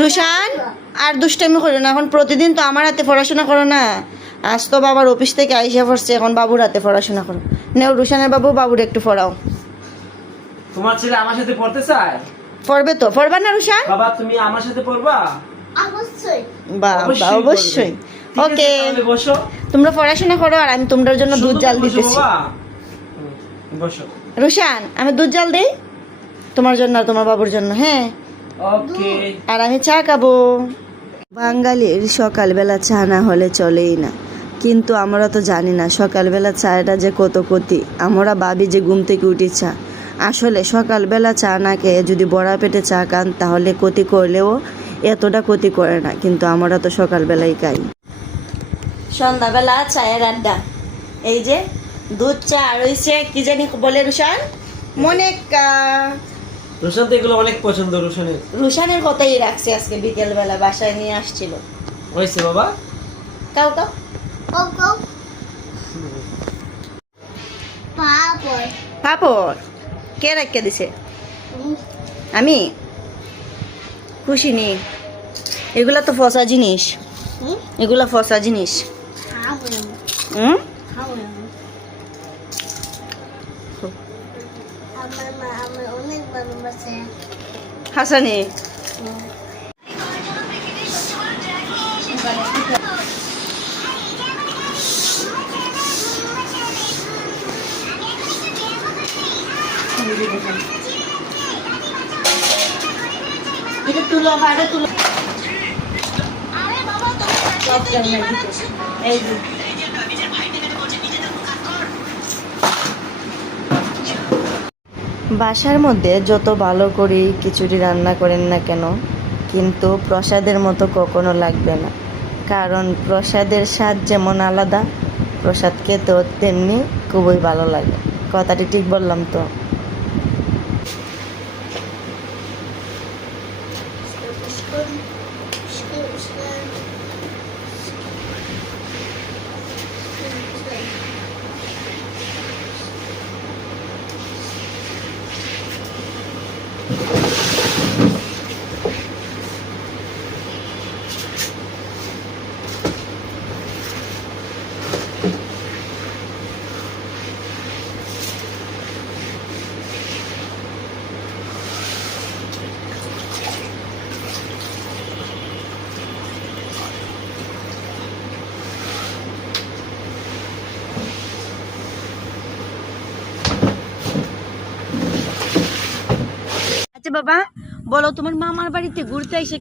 রুশান আর দুষ্টামি করো না, এখন প্রতিদিন তো আমার হাতে পড়াশোনা করো না। আজ তো বাবার অফিস থেকে আইসা পড়ছে, এখন বাবুর হাতে পড়াশোনা করো। নেও রুশানের বাবু, বাবুর একটু পড়াও। তোমার ছেলে আমার সাথে পড়তে চায়? পড়বে তো, পড়বা না রুশান? বাবা তুমি আমার সাথে পড়বা? অবশ্যই। বাবা অবশ্যই। ঠিক আছে, ওকে, তাহলে বসো। তোমরা পড়াশোনা করো আর আমি তোমাদের জন্য দুধ জাল সুন্দর করে বসো দিতেছি। বাবা। বসো। রুশান, আমি দুধ জাল দেই তোমার জন্য আর তোমার বাবুর জন্য। হ্যাঁ, ওকে। আর আমি চা খাবো। বাঙালির সকালবেলা চা না হলে চলেই না, কিন্তু আমরা তো জানি না সকালবেলা চাটা যে কত ক্ষতি। আমরা ভাবি যে ঘুম থেকে উঠি চা, আসলে সকালবেলা চা না খেয়ে যদি বড়া পেটে চা খান তাহলে ক্ষতি করলেও এতটা ক্ষতি করে না, কিন্তু আমরা তো সকালবেলাই খাই। সন্ধ্যাবেলা চায়ের আড্ডা, এই যে দুধ চা আর হইছে কি জানি বলে রুশান, মনেকা। রোশন তো এগুলো অনেক পছন্দ রোশনের। রুশানের কথাই রাখছে, আজকে বিকেলবেলা বাসায় নিয়ে আসছিল। হয়েছে বাবা? কাউ কাউ ওগো পাপড়। পাপড় কে রাখতে দিছে? আমি খুশি নি, এগুলা তো ফসা জিনিস, এগুলা ফসা জিনিস। খাবো হুম, খাবো আমার মা আমার অনেক ভালোবাসে। হাসানি এটা তুলো, ভাড়া তুলো। সব জায়গায় দিতেছে। এই যে বাসার মধ্যে যত ভালো করে খিচুড়ি রান্না করেন না কেন, কিন্তু প্রসাদের মতো কখনো লাগবে না। কারণ প্রসাদের স্বাদ যেমন আলাদা, প্রসাদ খেতেও তেমনি খুবই ভালো লাগে। কথাটি ঠিক বললাম তো? আচ্ছা বাবা, বলো তোমার মামার বাড়িতে ঘুরতে এসে